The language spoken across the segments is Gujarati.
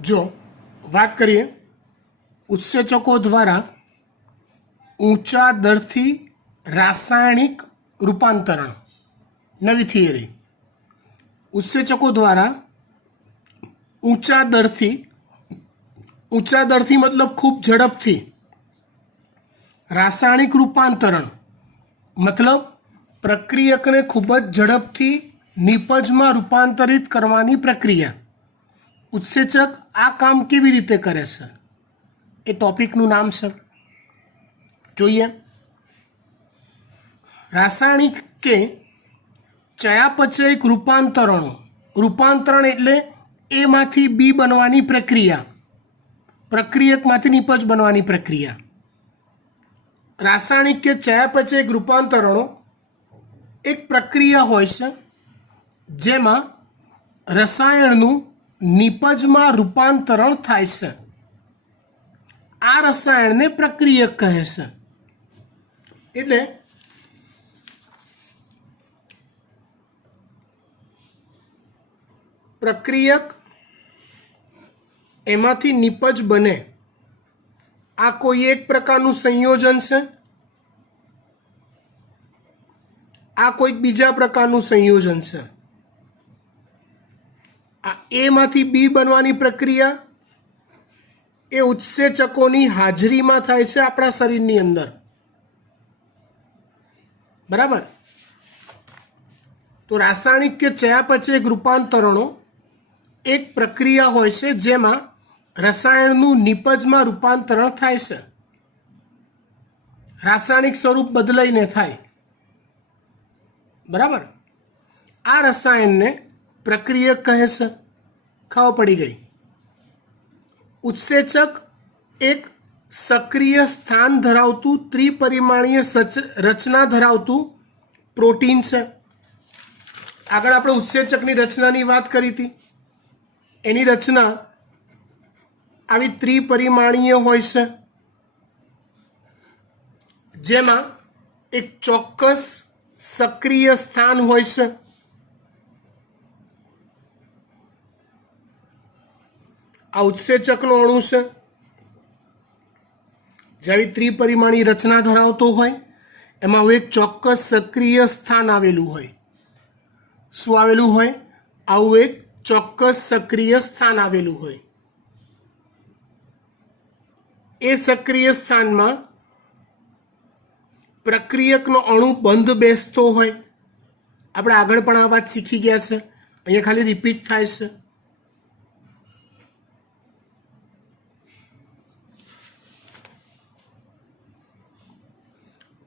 જો વાત કરીએ ઉત્સેચકો દ્વારા ઊંચા દરથી રાસાયણિક રૂપાંતરણ, નવી થિયરી. ઉત્સેચકો દ્વારા ઊંચા દરથી મતલબ ખૂબ ઝડપથી, રાસાયણિક રૂપાંતરણ મતલબ પ્રક્રિયકને ખૂબ જ ઝડપથી નિપજમાં રૂપાંતરિત કરવાની પ્રક્રિયા. ઉત્સેચક આ કામ કેવી રીતે કરે છે એ ટોપિકનું નામ છે. જોઈએ, રાસાયણિક કે ચયાપચયિક રૂપાંતરણો. રૂપાંતરણ એટલે એમાંથી બી બનવાની પ્રક્રિયા, પ્રક્રિયકમાંથી નિપજ બનવાની પ્રક્રિયા. રાસાયણિક કે ચયાપચયિક રૂપાંતરણો એક પ્રક્રિયા હોય છે જેમાં રસાયણનું નિપજમાં રૂપાંતરણ થાય છે. આ રસાયણને પ્રક્રિયક કહે છે. એટલે પ્રક્રિયક એમાંથી નિપજ બને. આ કોઈ એક પ્રકારનું સંયોજન છે, આ કોઈક બીજા પ્રકારનું સંયોજન છે. આ એમાંથી બી બનવાની પ્રક્રિયા એ ઉત્સેચકોની હાજરીમાં થાય છે આપણા શરીરની અંદર. બરાબર. તો રાસાયણિક કે ચયાપચયિક રૂપાંતરણો એક પ્રક્રિયા હોય છે જેમાં રસાયણનું નિપજમાં રૂપાંતરણ થાય છે. રાસાયણિક સ્વરૂપ બદલાઈને થાય. બરાબર. આ રસાયણને પ્રક્રિયક કહે છે. ખબર પડી ગઈ. ઉત્સેચક એક સક્રિય સ્થાન ધરાવતું ત્રિપરિમાણીય રચના ધરાવતું પ્રોટીન છે. આગળ આપણે ઉત્સેચકની રચનાની વાત કરી હતી. એની રચના આવી ત્રિપરિમાણીય હોય છે, જેમાં એક ચોક્કસ સક્રિય સ્થાન હોય છે. આ ઉત્સેચકનો અણુ છે. જેવી ત્રિપરિમાણીય રચના ધરાવતો હોય એમાં એક ચોક્કસ સક્રિય સ્થાન આવેલું હોય. શું આવેલું હોય? આવું એક ચોક્કસ સક્રિય સ્થાન આવેલું હોય. એ સક્રિય સ્થાનમાં પ્રક્રિયકનો અણુ બંધ બેસતો હોય. આપણે આગળ પણ આ વાત શીખી ગયા છે, અહીંયા ખાલી રિપીટ થાય છે.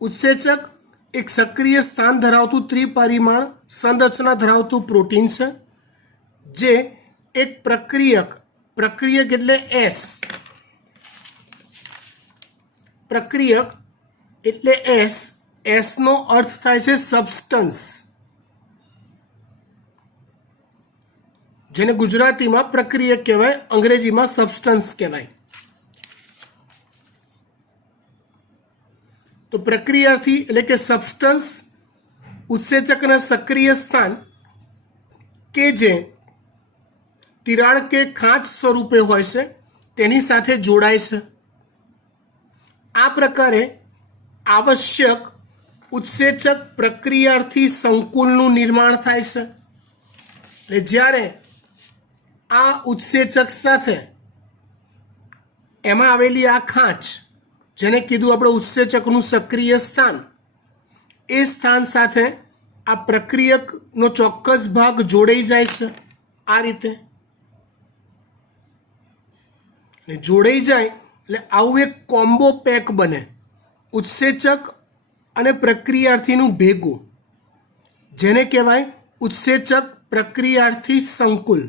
ઉત્સેચક એક સક્રિય સ્થાન ધરાવતું ત્રિપરિમાણ સંરચના ધરાવતું પ્રોટીન છે જે એક પ્રક્રિયક એટલે પ્રક્રિયક એટલે એસનો અર્થ થાય છે સબસ્ટન્સ, જેને ગુજરાતીમાં પ્રક્રિયક કહેવાય, અંગ્રેજીમાં સબસ્ટન્સ કહેવાય. તો પ્રક્રિયાથી એટલે કે સબસ્ટન્સ ઉત્સેચકના સક્રિય સ્થાન કે જે તિરાડ કે ખાંચ સ્વરૂપે હોય છે તેની સાથે જોડાય છે. આ પ્રકારે આવશ્યક ઉત્સેચક પ્રક્રિયાથી સંકુલનું નિર્માણ થાય છે. એટલે જ્યારે આ ઉત્સેચક સાથે એમાં આવેલી આ ખાંચ, જેને કીધું આપણે ઉત્સેચકનું સક્રિય સ્થાન, એ સ્થાન સાથે આ પ્રક્રિયકનો ચોક્કસ ભાગ જોડાઈ જાય છે. આ રીતે જોડાઈ જાય એટલે આવું એક કોમ્બો પેક બને. ઉત્સેચક અને પ્રક્રિયાર્થીનું ભેગું, જેને કહેવાય ઉત્સેચક પ્રક્રિયાર્થી સંકુલ.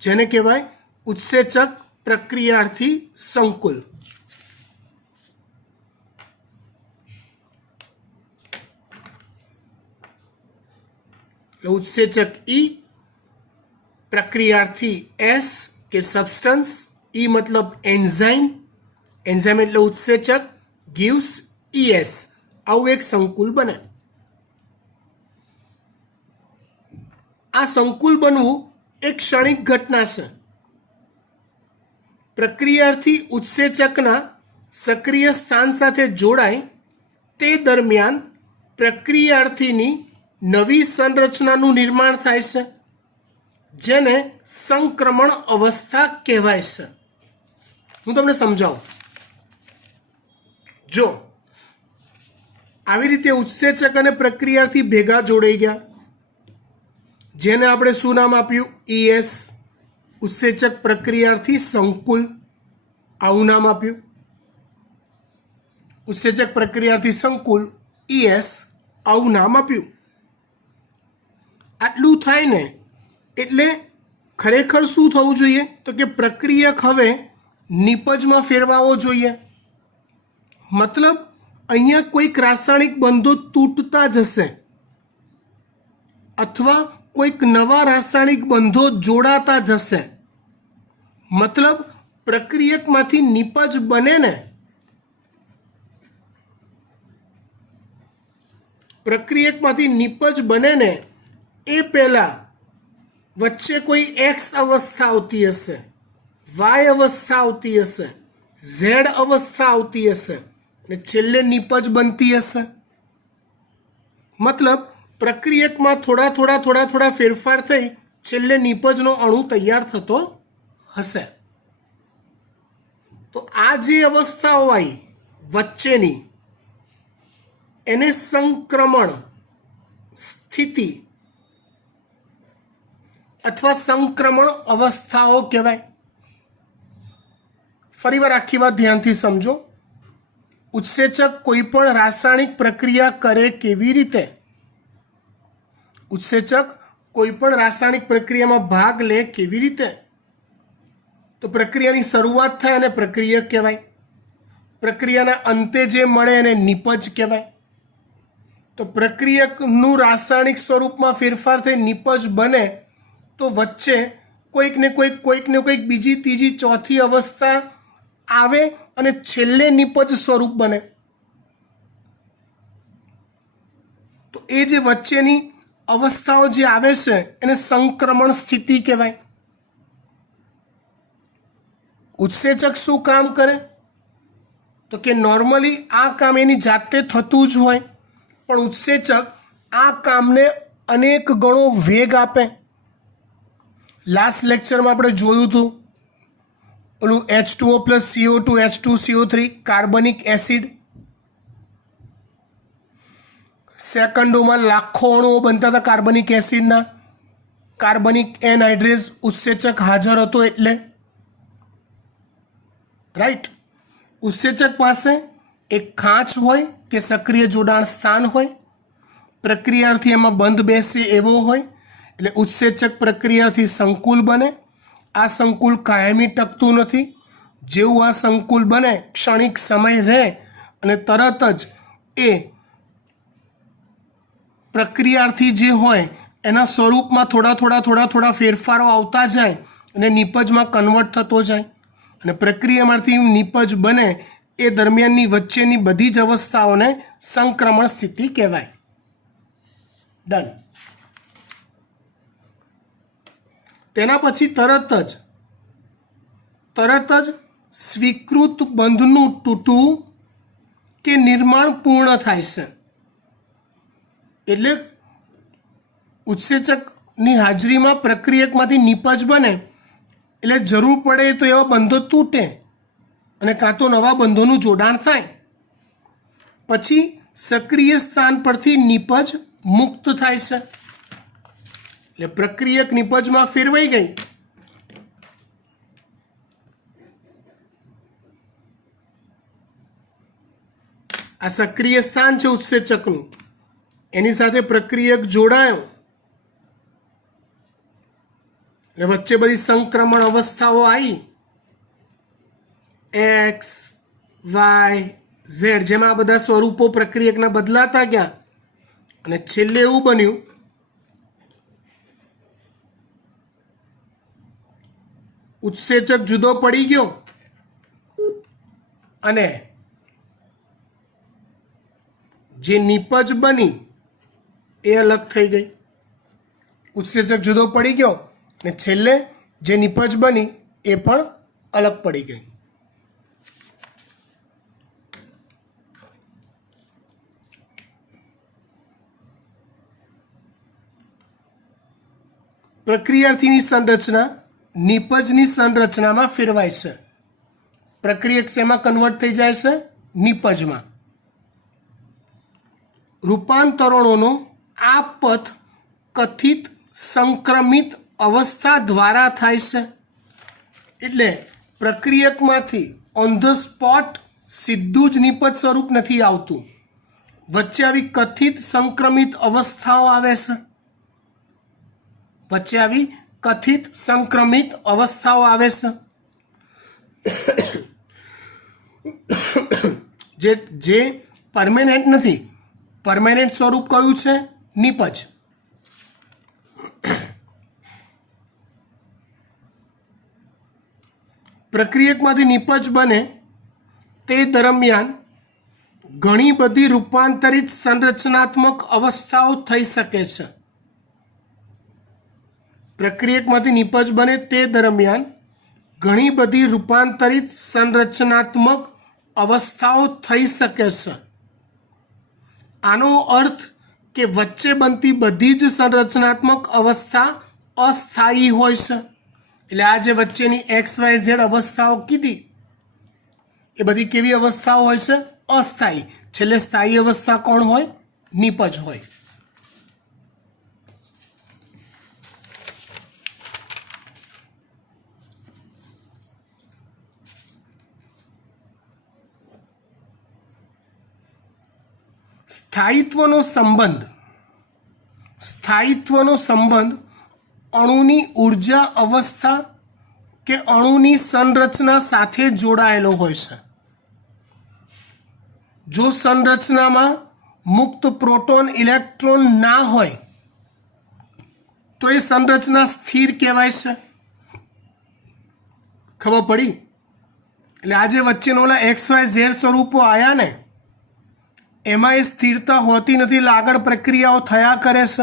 જેને કહેવાય ઉત્સેચક પ્રક્રિયાર્થી સંકુલ. ઉત્સેચક ઈ, પ્રક્રિયાર્થી એસ કે સબસ્ટન્સ, ઈ મતલબ એન્ઝાઇમ, એન્ઝાઇમ એટલે ઉત્સેચક, ગીવ્સ ES. આવું એક સંકુલ બને. આ સંકુલ બનવું એક ક્ષણિક ઘટના છે. પ્રક્રિયાર્થી ઉત્સેચકના સક્રિય સ્થાન સાથે જોડાય તે દરમિયાન પ્રક્રિયાર્થીની નવી સંરચનાનું નિર્માણ થાય છે, જેને સંક્રમણ અવસ્થા કહેવાય છે. હું તમને સમજાવું. જો આવી રીતે ઉત્સેચક અને પ્રક્રિયાર્થી ભેગા જોડાઈ ગયા, જેને આપણે શું નામ આપ્યું? ES, ઉત્સેચક પ્રક્રિયાર્થી સંકુલ, આવું નામ આપ્યું. ઉત્સેચક પ્રક્રિયાર્થી સંકુલ, ES, આવું નામ આપ્યું. આટલું થાય ને એટલે ખરેખર શું થવું જોઈએ? તો કે પ્રક્રિયક હવે નિપજમાં ફેરવાવો જોઈએ. મતલબ અહીંયા કોઈક રાસાયણિક બંધો તૂટતા જશે અથવા કોઈક નવા રાસાયણિક બંધો જોડાતા જશે. મતલબ પ્રક્રિયકમાંથી નિપજ બને ને, પ્રક્રિયકમાંથી નિપજ બને ને એ પહેલા વચ્ચે કોઈ X અવસ્થા આવતી હશે, Y અવસ્થા આવતી હશે, Z અવસ્થા આવતી હશે અને છેલ્લે નિપજ બનતી હશે. મતલબ પ્રક્રિયકમાં થોડા ફેરફાર થઈ છેલ્લે નિપજનો અણુ તૈયાર થતો હશે. તો આ જે અવસ્થાઓ આવી વચ્ચેની એને સંક્રમણ સ્થિતિ અથવા સંક્રમણ અવસ્થાઓ કહેવાય. ફરીવાર આખી વાત ધ્યાનથી સમજો. ઉત્સેચક કોઈ પણ રાસાયણિક પ્રક્રિયા કરે કેવી રીતે? ઉત્સેચક કોઈ પણ રાસાયણિક પ્રક્રિયામાં ભાગ લે કેવી રીતે? તો પ્રક્રિયાની શરૂઆત થાય અને પ્રક્રિયક કહેવાય. પ્રક્રિયાના અંતે જે મળે એને નિપજ કહેવાય. તો પ્રક્રિયકનું રાસાયણિક સ્વરૂપમાં ફેરફાર થઈ નિપજ બને તો વચ્ચે કોઈક ને કોઈક બીજી ત્રીજી ચોથી અવસ્થા આવે અને છેલ્લે નિપજ સ્વરૂપ બને. તો એ જે વચ્ચેની અવસ્થાઓ જે આવે છે એને સંક્રમણ સ્થિતિ કહેવાય. ઉત્સેચક શું કામ કરે? તો કે નોર્મલી આ કામ એની જાતે થતું જ હોય, પણ ઉત્સેચક આ કામને અનેક ગણો વેગ આપે. લાસ્ટ લેક્ચરમાં આપણે જોયું હતું ઓલું H2O + CO2 H2CO3 કાર્બનિક એસિડ, સેકન્ડોમાં લાખો અણુઓ બનતા હતા કાર્બનિક એસિડના. કાર્બનિક એનહાઇડ્રેઝ ઉત્સેચક હાજર હતો એટલે, રાઈટ. ઉત્સેચક પાસે એક ખાંચ હોય કે સક્રિય જોડાણ સ્થાન હોય, પ્રક્રિયાર્થી એમાં બંધ બેસે એવો હોય એટલે ઉત્સેચક પ્રક્રિયાથી સંકુલ બને. આ સંકુલ કાયમી ટકતું નથી. જેવું આ સંકુલ બને ક્ષણિક સમય રહે અને તરત જ એ પ્રક્રિયાર્થી જે હોય એના સ્વરૂપમાં થોડા ફેરફારો આવતા જાય અને નિપજમાં કન્વર્ટ થતો જાય અને પ્રક્રિયામાંથી નિપજ બને એ દરમિયાનની વચ્ચેની બધી જ અવસ્થાઓને સંક્રમણ સ્થિતિ કહેવાય. ડન. તેના પછી તરત જ સ્વીકૃત બંધનું તૂટવું કે નિર્માણ પૂર્ણ થાય છે. એટલે ઉત્સેચકની હાજરીમાં પ્રક્રિયકમાંથી નિપજ બને એટલે જરૂર પડે તો એવા બંધો તૂટે અને કાં તો નવા બંધોનું જોડાણ થાય. પછી સક્રિય સ્થાન પરથી નિપજ મુક્ત થાય છે. એટલે પ્રક્રિયક નિપજમાં ફેરવાઈ ગઈ. આ સક્રિય સ્થાન છે ઉત્સેચકનું, એની સાથે પ્રક્રિયક જોડાયો એટલે વચ્ચે બધી સંક્રમણ અવસ્થાઓ આવી X, Y, Z, જેમાં આ બધા સ્વરૂપો પ્રક્રિયકના બદલાતા ગયા અને છેલ્લે એવું બન્યું ઉત્સેચક જુદો પડી ગયો અને જે નિપજ બની એ અલગ થઈ ગઈ. ઉત્સેચક જુદો પડી ગયો અને છેલ્લે જે નિપજ બની એ પણ अलग पड़ी गई। प्रक्रियार्थीनी संरचना निपजनी संरचनामां फेरवाय छे। प्रक्रियक शेमां कन्वर्ट थई जाय छे? निपजमां। रूपांतरणोनो आ पथ कथित संक्रमित अवस्था द्वारा थाय छे। एटले प्रक्रियकमांथी ऑन ध स्पॉट सीधुं ज निपज स्वरूप नहीं आवतुं, वच्चे आवी कथित संक्रमित अवस्थाओं आवे छे। वच्चे आवी कथित संक्रमित अवस्थाओं आवे छे। जे परमानेंट नहीं, परमानेंट स्वरूप कयुं छे? निपज। प्रक्रियकमांथी निपज बने ते दरमियान घणी बधी रूपांतरित संरचनात्मक अवस्थाओं थई शके छे। प्रक्रियकमांथी निपज बने ते दरमियान घणी बधी रूपांतरित संरचनात्मक अवस्थाओं थई शके छे। आनो अर्थ के वच्चे बनती बधी ज संरचनात्मक अवस्था अस्थायी होय छे। એટલે આ જે વચ્ચેની XYZ અવસ્થાઓ કીધી એ બધી કેવી અવસ્થાઓ હોય છે? અસ્થાયી। છેલ્લે સ્થાયી અવસ્થા કોણ હોય? નિપજ હોય। સ્થાયિત્વનો સંબંધ अणुनी ऊर्जा अवस्था के अणुनी संरचना साथे जोड़ायेलो होय छे। जो संरचना में मुक्त प्रोटोन इलेक्ट्रॉन ना होय तो ये संरचना स्थिर कहेवाय छे। खबर पड़ी? એટલે આજે વચ્ચેનો ઓલા XYZ સ્વરૂપો આયા ને એમાં એ સ્થિરતા હોતી નથી, આગળ પ્રક્રિયાઓ થયા કરે છે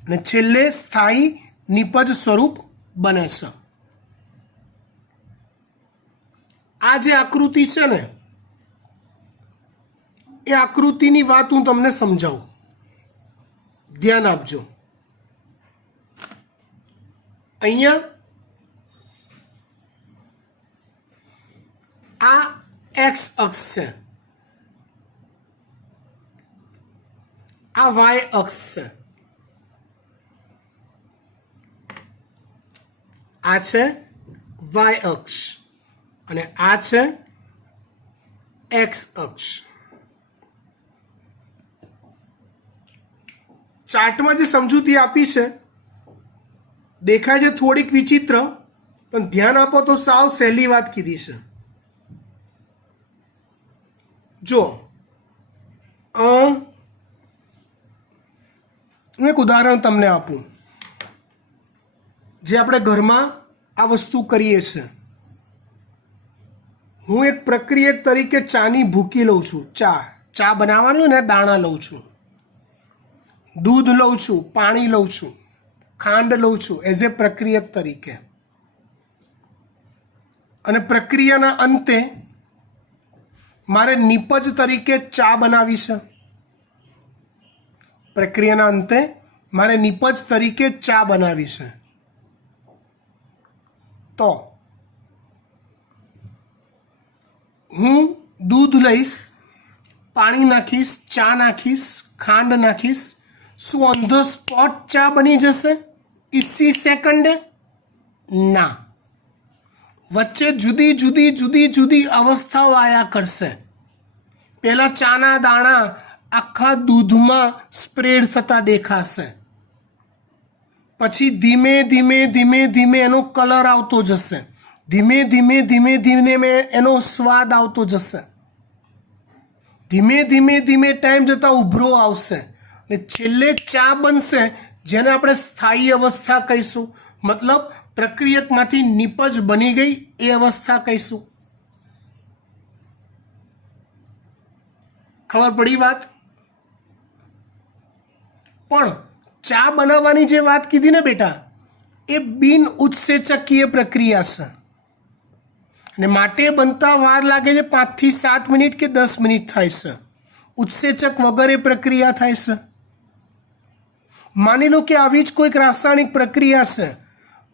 અને છેલ્લે સ્થાયી निपज स्वरूप बने छे। आ जे आकृति छे ने ए आकृतिनी वात हूँ तमने समझाऊं, ध्यान आपजो। अहींया आ एक्स अक्ष छे, आ वाय अक्ष छे, आ छे वाय अक्ष અને આ છે एक्स अक्ष। ચાર્ટમાં જે સમજૂતી આપી છે દેખાય છે થોડીક વિચિત્ર, પણ ધ્યાન આપો તો સાવ સહેલી વાત કીધી છે। જો હું એક ઉદાહરણ તમને આપું। જે આપણે ઘરમાં આ વસ્તુ કરીએ છીએ, હું એક પ્રક્રિયક તરીકે ચાની ભૂકી લઉં છું। ચા બનાવવાની હોય ને દાણા લઉં છું, દૂધ લઉં છું, પાણી લઉં છું, ખાંડ લઉં છું એઝ એ પ્રક્રિયક તરીકે। અને પ્રક્રિયાના અંતે મારે નિપજ તરીકે ચા બનાવી છે। પ્રક્રિયાના અંતે મારે નિપજ તરીકે ચા બનાવી છે। तो हूँ दूध लईश, पानी नाखीश, चा नाखीश, खांड नाखीश, शू ऑन ध स्पॉट चा बनी जशे इसी सेकंडे? ना, वच्चे जुदी जुदी जुदी जुदी अवस्थाओं आया करशे। पहला चाना दाणा आखा दूध में स्प्रेड थता देखाशे, પછી ધીમે ધીમે ધીમે ધીમે એનો કલર આવતો જશે, ધીમે ધીમે ધીમે ધીમે એનો સ્વાદ આવતો જશે, ધીમે ધીમે ધીમે ટાઈમ જતાં ઉભરો આવશે અને છેલ્લે ચા બનશે જેને આપણે સ્થાયી અવસ્થા કહીશું। મતલબ પ્રક્રિયકમાંથી નિપજ બની ગઈ એ અવસ્થા કહીશું। ખબર પડી વાત? પણ चा बनावानी जे बात कीधी ने बेटा, ए बिन उत्सेचकीय प्रक्रिया छे। અને માટે બનતા વાર લાગે છે 5 થી 7 મિનિટ કે 10 મિનિટ થાય છે. ઉત્સેચક વગર એ પ્રક્રિયા થાય છે. માની લો કે આવી જ કોઈક રાસાયણિક પ્રક્રિયા છે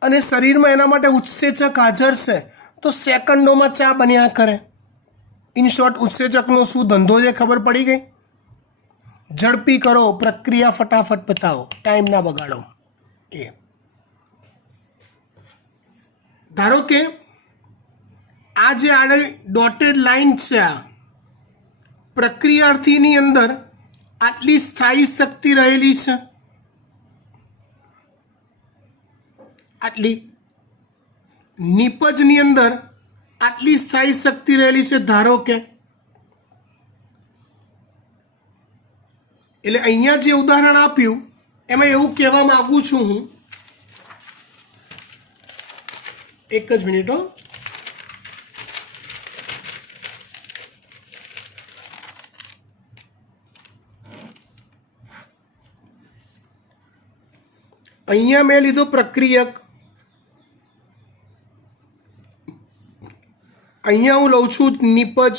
અને શરીરમાં એના માટે ઉત્સેચક હાજર છે તો સેકન્ડોમાં ચા બન્યા કરે. ઇન શોર્ટ, ઉત્સેચકનો શું ધંધો છે ખબર પડી ગઈ. ઝડપી કરો, પ્રક્રિયા ફટાફટ પતાવો, ટાઈમ ના બગાડો. એ ધારો કે આ જે આડે ડોટેડ લાઈન છે, આ પ્રક્રિયાર્થીની અંદર આટલી સ્થાયી શક્તિ રહેલી છે, આટલી નિપજની અંદર આટલી સ્થાયી શક્તિ રહેલી છે. ધારો કે એટલે અહીંયા જે ઉદાહરણ આપ્યું એમાં એવું કહેવા માંગુ છું હું, એક જ મિનિટ હો, અહીંયા મેં લીધો પ્રક્રિયક, અહીંયા હું લઉં છું નિપજ.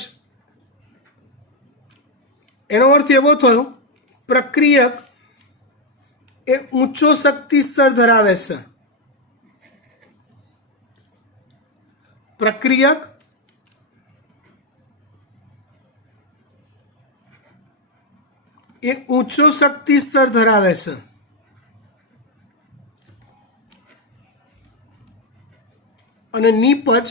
એનો અર્થ એવો થયો પ્રક્રિયક એ ઊંચો શક્તિ સ્તર ધરાવે છે. પ્રક્રિયક એ ઊંચો શક્તિ સ્તર ધરાવે છે અને નિપજ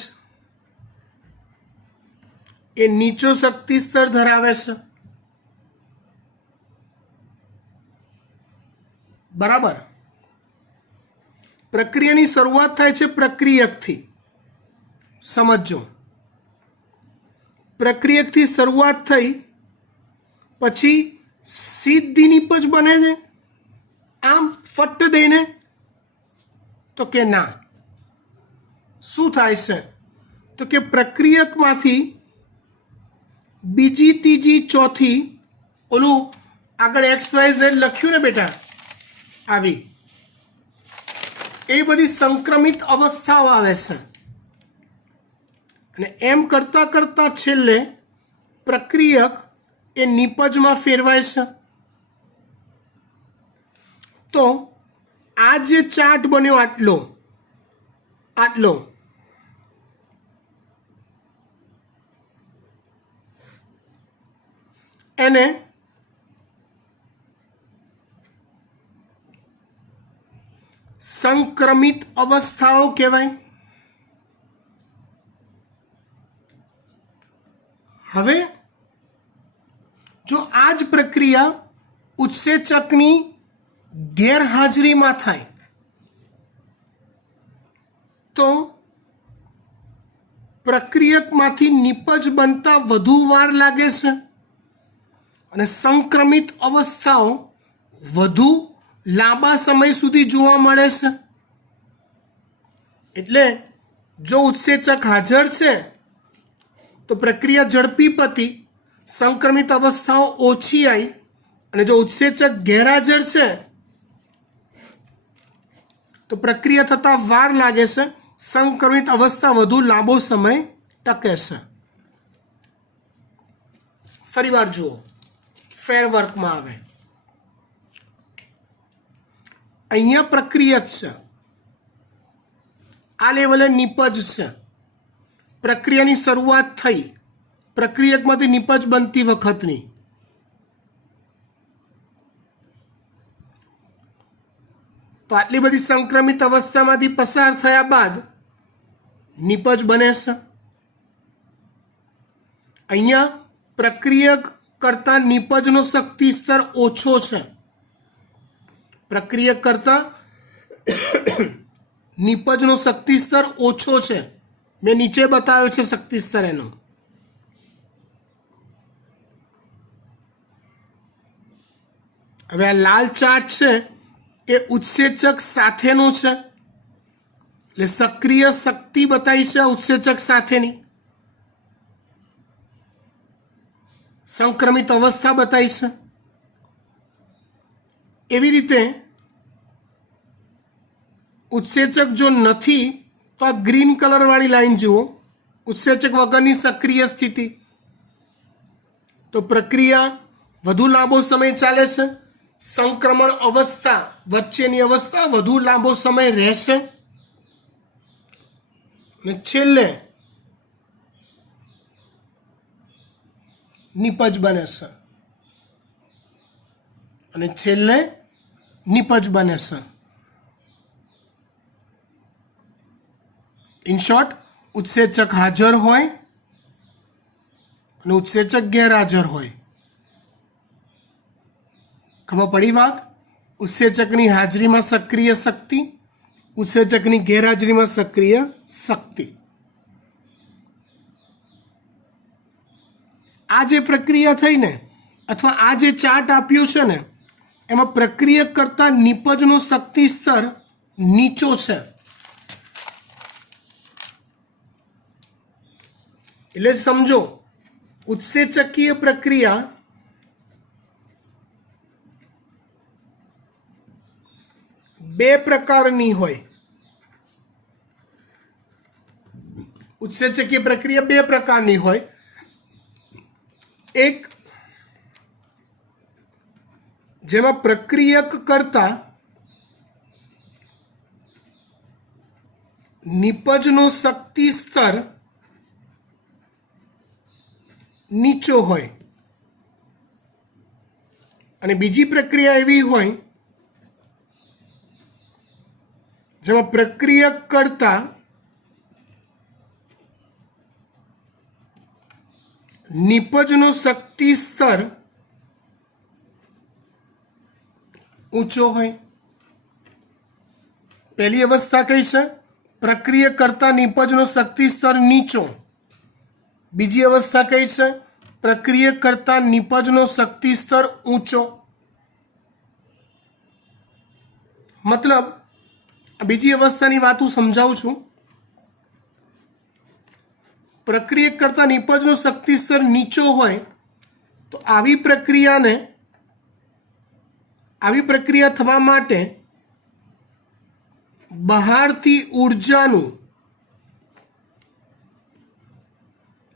એ નીચો શક્તિ સ્તર ધરાવે છે. બરાબર. પ્રક્રિયાની શરૂઆત થાય છે પ્રક્રિયકથી. સમજો, પ્રક્રિયકથી શરૂઆત થઈ પછી સીધી નિપજ બને છે આમ ફટ દઈને? તો કે ના. શું થાય છે તો કે પ્રક્રિયકમાંથી બીજી, ત્રીજી, ચોથી, ઓલું આગળ XYZ લખ્યું ને બેટા, આવી એ બધી સંક્રમિત અવસ્થાઓ આવે છે અને એમ કરતાં કરતાં છેલ્લે પ્રક્રિયક એ નિપજમાં ફેરવાય છે. તો આ જે ચાર્ટ બન્યો આટલો એને સંક્રમિત અવસ્થાઓ કહેવાય. હવે જો આ જ પ્રક્રિયા ઉત્સેચકની ગેરહાજરીમાં થાય તો પ્રક્રિયકમાંથી નિપજ બનતા વધુ વાર લાગે છે અને સંક્રમિત અવસ્થાઓ વધુ લાંબા સમય સુધી જોવા મળે છે. એટલે જો ઉત્સેચક હાજર છે તો પ્રક્રિયા ઝડપી પતી, સંક્રમિત અવસ્થાઓ ઓછી આવી, અને જો ઉત્સેચક ગેરહાજર છે તો પ્રક્રિયા થતાં વાર લાગે છે, સંક્રમિત અવસ્થા વધુ લાંબો સમય ટકે છે. ફરી વાર જુઓ, ફેર વર્કમાં આવે. અહીંયા પ્રક્રિયક છે, આ લેવલે નિપજ છે. પ્રક્રિયાની શરૂઆત થઈ પ્રક્રિયકમાંથી નિપજ બનતી વખતની. તો આટલી બધી સંક્રમિત અવસ્થામાંથી પસાર થયા બાદ નિપજ બને છે. અહીંયા પ્રક્રિયક કરતાં નિપજનો શક્તિ સ્તર ઓછો છે. પ્રક્રિયક કરતાં નિપજનો શક્તિ સ્તર ઓછો છે. મેં નીચે બતાવ્યો છે શક્તિ સ્તર એનો. હવે આ લાલ ચાર્ટ છે એ ઉત્સેચક સાથેનો છે, એટલે સક્રિય શક્તિ બતાવી છે ઉત્સેચક સાથેની. સંક્રમિત અવસ્થા બતાવી છે. એવી રીતે ઉત્સેચક જો નથી તો આ ગ્રીન કલર વાળી લાઈન જુઓ, ઉત્સેચક વગરની સક્રિય સ્થિતિ, તો પ્રક્રિયા વધુ લાંબો સમય ચાલે છે, સંક્રમણ અવસ્થા વચ્ચેની અવસ્થા વધુ લાંબો સમય રહેશે, અને છેલ્લે નિપજ બને છે, અને છેલ્લે નિપજ બને છે. ઇન શોર્ટ, ઉત્સેચક હાજર હોય અને ઉત્સેચક ગેરહાજર હોય. ખબર પડી વાત? ઉત્સેચકની હાજરીમાં સક્રિય શક્તિ, ઉત્સેચકની ગેરહાજરીમાં સક્રિય શક્તિ. આ જે પ્રક્રિયા થઈ ને, અથવા આ જે ચાર્ટ આપ્યું છે ને, એમાં પ્રક્રિયક કરતા નિપજનો શક્તિ સ્તર નીચો છે. એટલે સમજો, ઉત્સેચકીય પ્રક્રિયા બે પ્રકારની હોય. ઉત્સેચકીય પ્રક્રિયા બે પ્રકારની હોય. એક જેમાં પ્રક્રિયક કરતા નિપજનો શક્તિ સ્તર નીચો હોય, અને બીજી પ્રક્રિયા એવી હોય જેમાં પ્રક્રિયક કરતા નિપજનો શક્તિ સ્તર ઊંચો હોય. પહેલી અવસ્થા કઈ છે? પ્રક્રિયક કરતા નિપજનો શક્તિ સ્તર નીચો. બીજી અવસ્થા કઈ છે? પ્રક્રિયક કરતા નિપજનો શક્તિ સ્તર ઊંચો. મતલબ બીજી અવસ્થાની વાત હું સમજાવું છું. પ્રક્રિયક કરતા નિપજનો શક્તિ સ્તર નીચો હોય તો આવી પ્રક્રિયા થવા માટે બહારથી ઉર્જાનું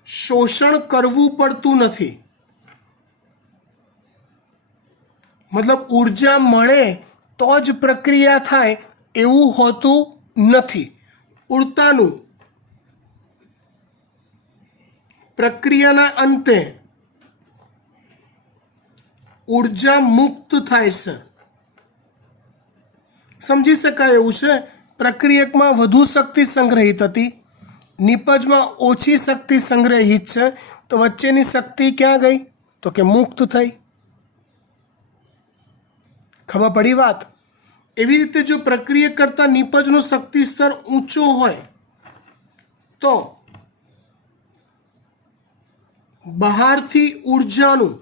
શોષણ કરવું પડતું નથી. મતલબ ઉર્જા મળે તો જ પ્રક્રિયા થાય એવું હોતું નથી. ઉડતાનું પ્રક્રિયાના અંતે ઉર્જા મુક્ત થાય છે. સમજી શકાય એવું છે. પ્રક્રિયકમાં વધુ શક્તિ સંગ્રહિત હતી, નિપજમાં ઓછી શક્તિ સંગ્રહિત છે, તો વચ્ચેની શક્તિ ક્યાં ગઈ? તો કે મુક્ત થઈ. ખબર પડી વાત? એવી રીતે જો પ્રક્રિયક કરતા નિપજનો શક્તિ સ્તર ઊંચો હોય તો બહારથી ઉર્જાનું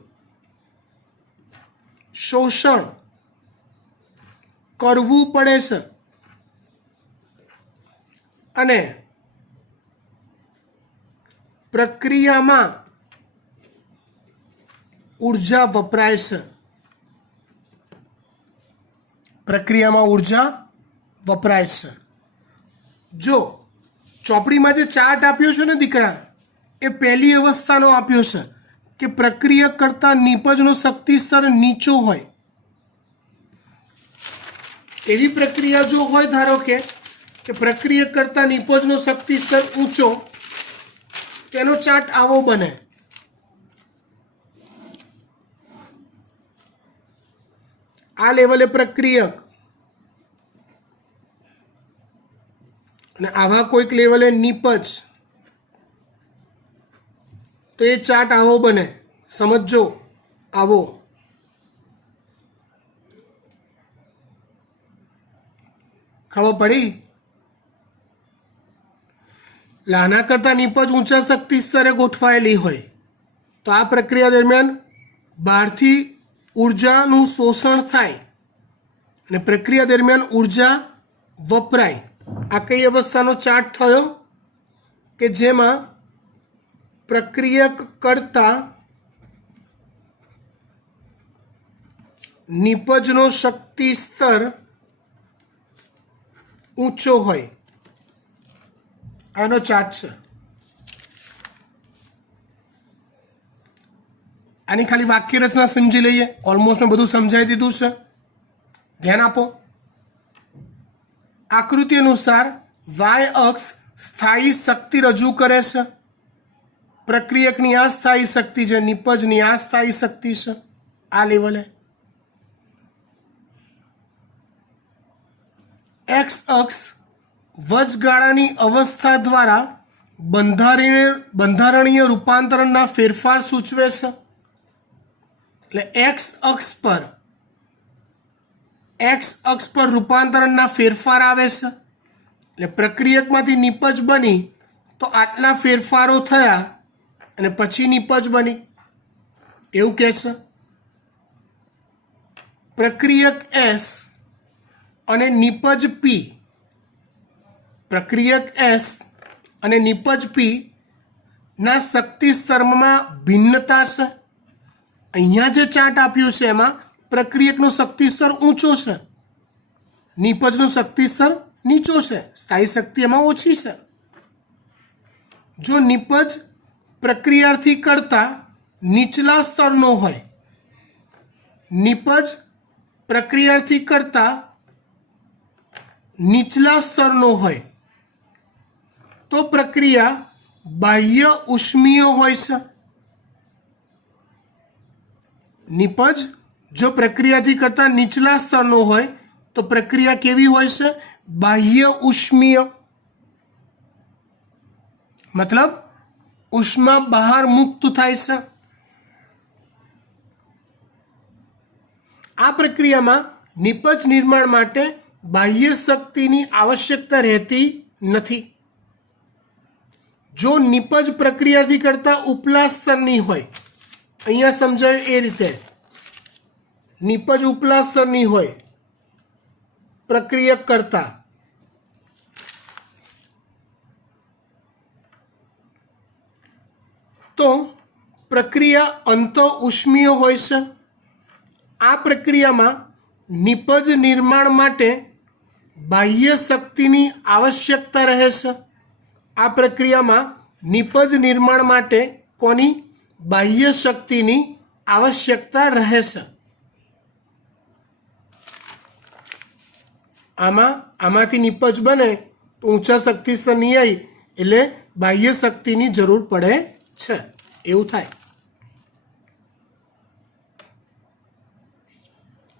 શોષણ કરવું પડે છે, અને પ્રક્રિયામાં ઉર્જા વપરાય છે. પ્રક્રિયામાં ઉર્જા વપરાય છે. જો ચોપડીમાં જે ચાર્ટ આપ્યો છે ને દીકરા, એ પહેલી અવસ્થાનો આપ્યો છે કે પ્રક્રિયક કરતા નિપજનો શક્તિ સ્તર નીચો હોય. એવી પ્રક્રિયા જો હોય, ધારો કે પ્રક્રિયક કરતા નિપજનો શક્તિ સ્તર ઊંચો, તેનો ચાર્ટ આવો બને. આ લેવલે પ્રક્રિયક અને આવા કોઈક લેવલે નિપજ, તો એ ચાર્ટ આવો બને. સમજો, આવો. ખબર પડી? આના કરતાં નિપજ ઊંચા શક્તિ સ્તરે ગોઠવાયેલી હોય તો આ પ્રક્રિયા દરમિયાન બહારથી ઉર્જાનું શોષણ થાય અને પ્રક્રિયા દરમિયાન ઉર્જા વપરાય. આ કઈ અવસ્થાનો ચાર્ટ થયો? કે જેમાં પ્રક્રિયક કરતા નિપજનો શક્તિ સ્તર ઊંચો હોય. આનો ચાર્ટ છે. આની ખાલી વાક્ય રચના સમજી લઈએ. ઓલમોસ્ટ મેં બધું સમજાવી દીધું છે. ધ્યાન આપો. આકૃતિ અનુસાર વાય અક્ષ સ્થાયી શક્તિ રજૂ કરે છે. પ્રક્રિયકની આ સ્થાયી શક્તિ છે, નિપજની આ સ્થાયી શક્તિ છે આ લેવલે. એક્સ અક્ષ વચગાળાની અવસ્થા દ્વારા બંધારણીય રૂપાંતરણના ફેરફાર સૂચવે છે. એટલે એક્સ અક્ષ પર રૂપાંતરણના ફેરફાર આવે છે. એટલે પ્રક્રિયકમાંથી નિપજ બની તો આટલા ફેરફારો થયા અને પછી નિપજ બની એવું કહે છે. પ્રક્રિયક એસ અને નિપજ પી, પ્રક્રિયક એસ અને નિપજ પી ના શક્તિ સ્તરમાં ભિન્નતા છે. અહીંયા જે ચાર્ટ આપ્યું છે એમાં પ્રક્રિયકનો શક્તિ સ્તર ઊંચો છે, નિપજનો શક્તિ સ્તર નીચો છે, સ્થાયી શક્તિ એમાં ઓછી છે. જો નિપજ પ્રક્રિયાથી કરતા નીચલા સ્તરનો હોય, નિપજ પ્રક્રિયાથી કરતા નીચલા સ્તરનો હોય તો પ્રક્રિયા બાહ્ય ઉષ્મીય હોય છે. નિપજ જો પ્રક્રિયાથી કરતા નીચલા સ્તરનો હોય તો પ્રક્રિયા કેવી હોય છે? બાહ્ય ઉષ્મીય. મતલબ ઉષ્મા બહાર મુક્ત થાય છે. આ પ્રક્રિયામાં નિપજ નિર્માણ માટે બાહ્ય શક્તિની આવશ્યકતા રહેતી નથી. જો નિપજ પ્રક્રિયાથી કરતા ઉપલા સ્તરની હોય, અહીંયા સમજાયું એ રીતે, નિપજ ઉપલા સ્તરની હોય પ્રક્રિયક કરતા, તો પ્રક્રિયા અંત ઉષ્મીય હોય છે. આ પ્રક્રિયામાં નિપજ નિર્માણ માટે બાહ્ય શક્તિની આવશ્યકતા રહે છે. આ પ્રક્રિયામાં નિપજ નિર્માણ માટે કોની? બાહ્ય શક્તિની આવશ્યકતા રહે છે. આમાંથી નિપજ બને તો ઊંચા શક્તિ સ્તરની આવી એટલે બાહ્ય શક્તિની જરૂર પડે છે, એવું થાય.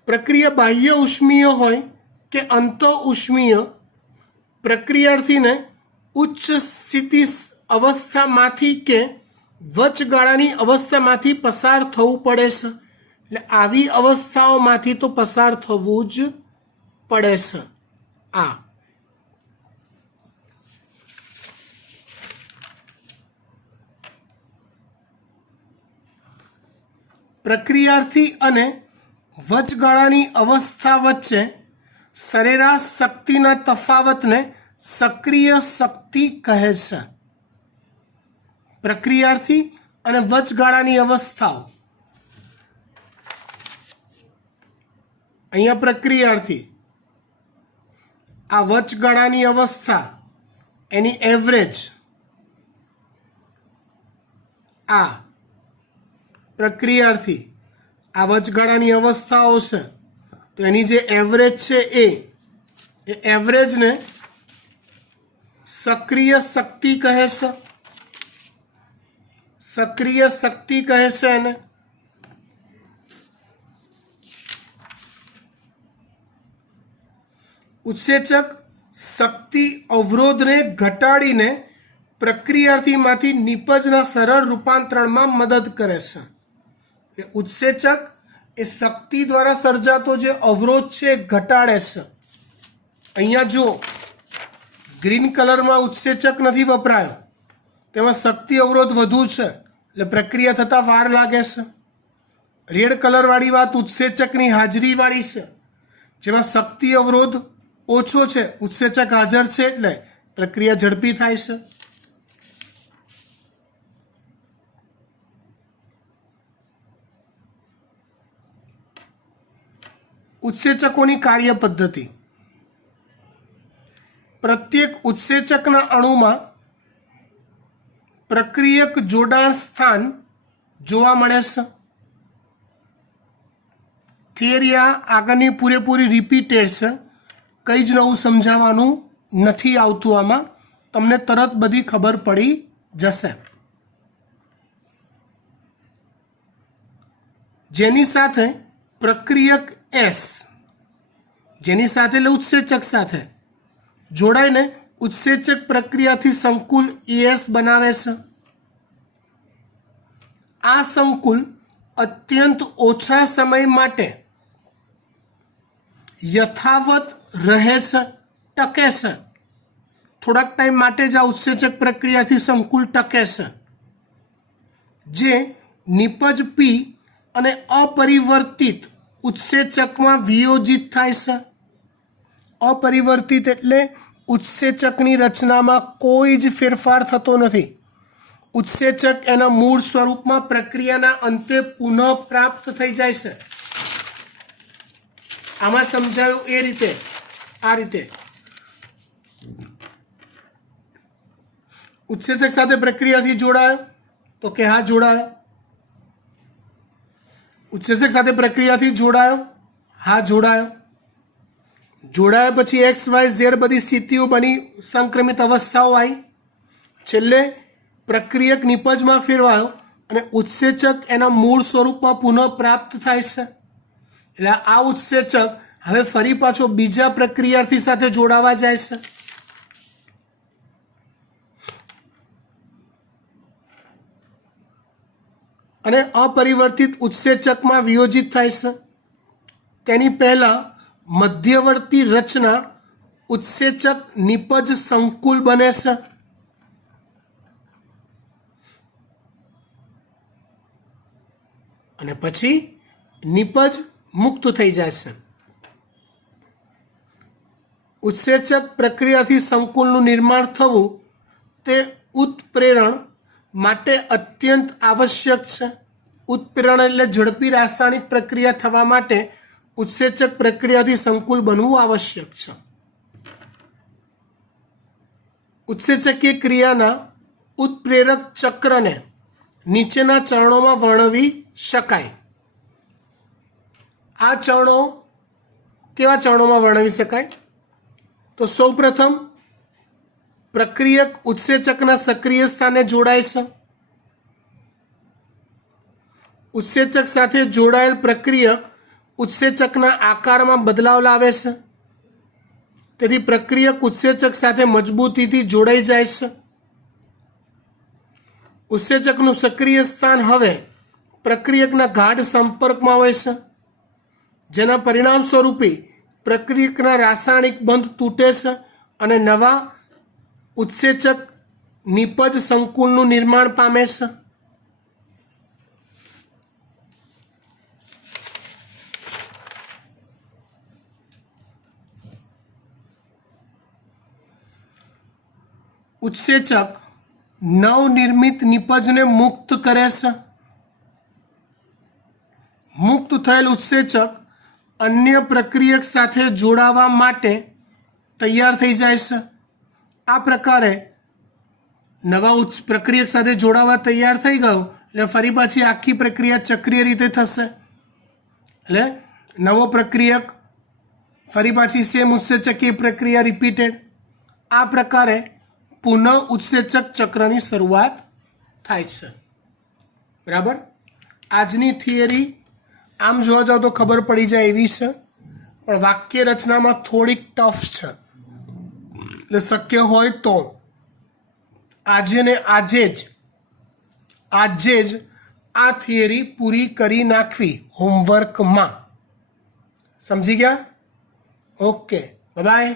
પ્રક્રિયા બાહ્ય ઉષ્મીય હોય કે અંત ઉષ્મીય, પ્રક્રિયાર્થીને ઉચ્ચ સ્થિતિ અવસ્થામાંથી કે વચગાળાની અવસ્થામાંથી પસાર થવું પડે છે. એટલે આવી અવસ્થાઓમાંથી તો પસાર થવું જ પડે છે. આ પ્રક્રિયાર્થી અને વચગાળાની અવસ્થા વચ્ચે સરેરાશ શક્તિના તફાવતને સક્રિય શક્તિ કહે છે. પ્રક્રિયાર્થી અને વચગાળાની અવસ્થાઓ, અહીંયા પ્રક્રિયાર્થી, આ વચગાળાની અવસ્થા એની એવરેજ, આ પ્રક્રિયાર્થી, આ વચગાળાની અવસ્થાઓ છે તો એની જે એવરેજ છે એ એવરેજને સક્રિય શક્તિ કહે છે. સક્રિય શક્તિ કહે છે એને. ઉત્સેચક શક્તિ અવરોધને ઘટાડીને પ્રક્રિયાર્થીમાંથી નિપજના સરળ રૂપાંતરણમાં મદદ કરે છે. ઉત્સેચક એ શક્તિ દ્વારા સર્જાતો જે અવરોધ છે એ ઘટાડે છે. અહીંયા જો ગ્રીન કલરમાં ઉત્સેચક નથી વપરાયો, તેમાં શક્તિ અવરોધ વધુ છે એટલે પ્રક્રિયા થતાં વાર લાગે છે. રેડ કલરવાળી વાત ઉત્સેચકની હાજરીવાળી છે, જેમાં શક્તિ અવરોધ ઓછો છે, ઉત્સેચક હાજર છે એટલે પ્રક્રિયા ઝડપી થાય છે. ઉત્સેચકોની કાર્ય પદ્ધતિ. પ્રત્યેક ઉત્સેચકના અણુમાં પ્રક્રિયક જોડાણ સ્થાન જોવા મળે છે. થિયરી આ આગળની પૂરેપૂરી રિપીટેડ છે, કંઈ જ નવું સમજાવવાનું નથી આવતું આમાં, તમને તરત બધી ખબર પડી જશે. જેની સાથે પ્રક્રિયક એસ, જેની સાથે એટલે ઉત્સેચક સાથે જોડાઈને ઉત્સેચક પ્રક્રિયાથી સંકુલ ES બનાવે છે. આ સંકુલ અત્યંત ઓછા સમય માટે યથાવત રહે છે, ટકે છે. થોડાક ટાઈમ માટે જ આ ઉત્સેચક પ્રક્રિયાથી સંકુલ ટકે છે, જે નિપજ P અને અપરિવર્તિત ઉત્સેચકમાં વિયોજિત થાય છે. અપરિવર્તિત એટલે ઉત્સેચકની રચનામાં કોઈ જ ફેરફાર થતો નથી. ઉત્સેચક એના મૂળ સ્વરૂપમાં પ્રક્રિયાના અંતે પુનઃ પ્રાપ્ત થઈ જાય છે. આમાં સમજાયું એ રીતે, આ રીતે ઉત્સેચક સાથે પ્રક્રિયાથી જોડાયો તો કે હા જોડાયો. ઉત્સેચક સાથે પ્રક્રિયાથી જોડાયો, હા જોડાયો. જોડાયા પછી XYZ બધી સ્થિતિઓ બની, સંક્રમિત અવસ્થાઓ આવી. છેલ્લે પ્રક્રિયક નિપજમાં ફેરવાયો અને ઉત્સેચક એના મૂળ સ્વરૂપમાં પુનઃ પ્રાપ્ત થાય છે. એટલે આ ઉત્સેચક હવે ફરી પાછો બીજા પ્રક્રિયાર્થી સાથે જોડાવા જાય છે. અને અપરિવર્તિત ઉત્સેચકમાં વિયોજિત થાય છે. તેની પહેલા મધ્યવર્તી રચના ઉત્સેચક નિપજ સંકુલ બને છે. અને પછી નિપજ મુક્ત થઈ જાય છે. ઉત્સેચક પ્રક્રિયાથી સંકુલનું નિર્માણ થવું તે ઉત્પ્રેરણ માટે અત્યંત આવશ્યક છે. ઉત્પ્રેરણ એટલે ઝડપી રાસાયણિક પ્રક્રિયા થવા માટે ઉત્સેચક પ્રક્રિયાથી સંકુલ બનવું આવશ્યક છે. ઉત્સેચકીય ક્રિયાના ઉત્પ્રેરક ચક્રને નીચેના ચરણોમાં વર્ણવી શકાય. આ ચરણો કેવા ચરણોમાં વર્ણવી શકાય? તો સૌપ્રથમ પ્રક્રિયક ઉત્સેચકના સક્રિય સ્થાને જોડાય છે. ઉત્સેચક સાથે જોડાયેલ પ્રક્રિયક ઉત્સેચકના આકારમાં બદલાવ લાવે છે. તેથી પ્રક્રિયક ઉત્સેચક સાથે મજબૂતીથી જોડાઈ જાય છે. ઉત્સેચકનું સક્રિય સ્થાન હવે પ્રક્રિયકના ગાઢ સંપર્કમાં હોય છે, જેના પરિણામ સ્વરૂપે પ્રક્રિયકના રાસાયણિક બંધ તૂટે છે અને નવા ઉત્સેચક નિપજ સંકુલનું નિર્માણ પામે છે. ઉત્સેચક નવનિર્મિત નિપજને મુક્ત કરે છે. મુક્ત થયેલ ઉત્સેચક અન્ય પ્રક્રિયક સાથે જોડાવા માટે તૈયાર થઈ જાય છે. આ પ્રકારે નવા પ્રક્રિયક સાથે જોડાવા તૈયાર થઈ ગયો એટલે ફરી પાછી આખી પ્રક્રિયા ચક્રીય રીતે થશે. એટલે નવો પ્રક્રિયક ફરી પાછી સેમ ઉત્સેચકીય પ્રક્રિયા રિપીટેડ. આ પ્રકારે પુનઃ ઉત્સેચક ચક્રની શરૂઆત થાય છે. બરાબર. આજની થિયરી આમ જોવા જાવ તો ખબર પડી જાય એવી છે, પણ વાક્ય રચનામાં થોડીક ટફ છે. એટલે શક્ય હોય તો આજે ને આજે જ આ થિયરી પૂરી કરી નાખવી હોમવર્કમાં. સમજી ગયા? Okay, by.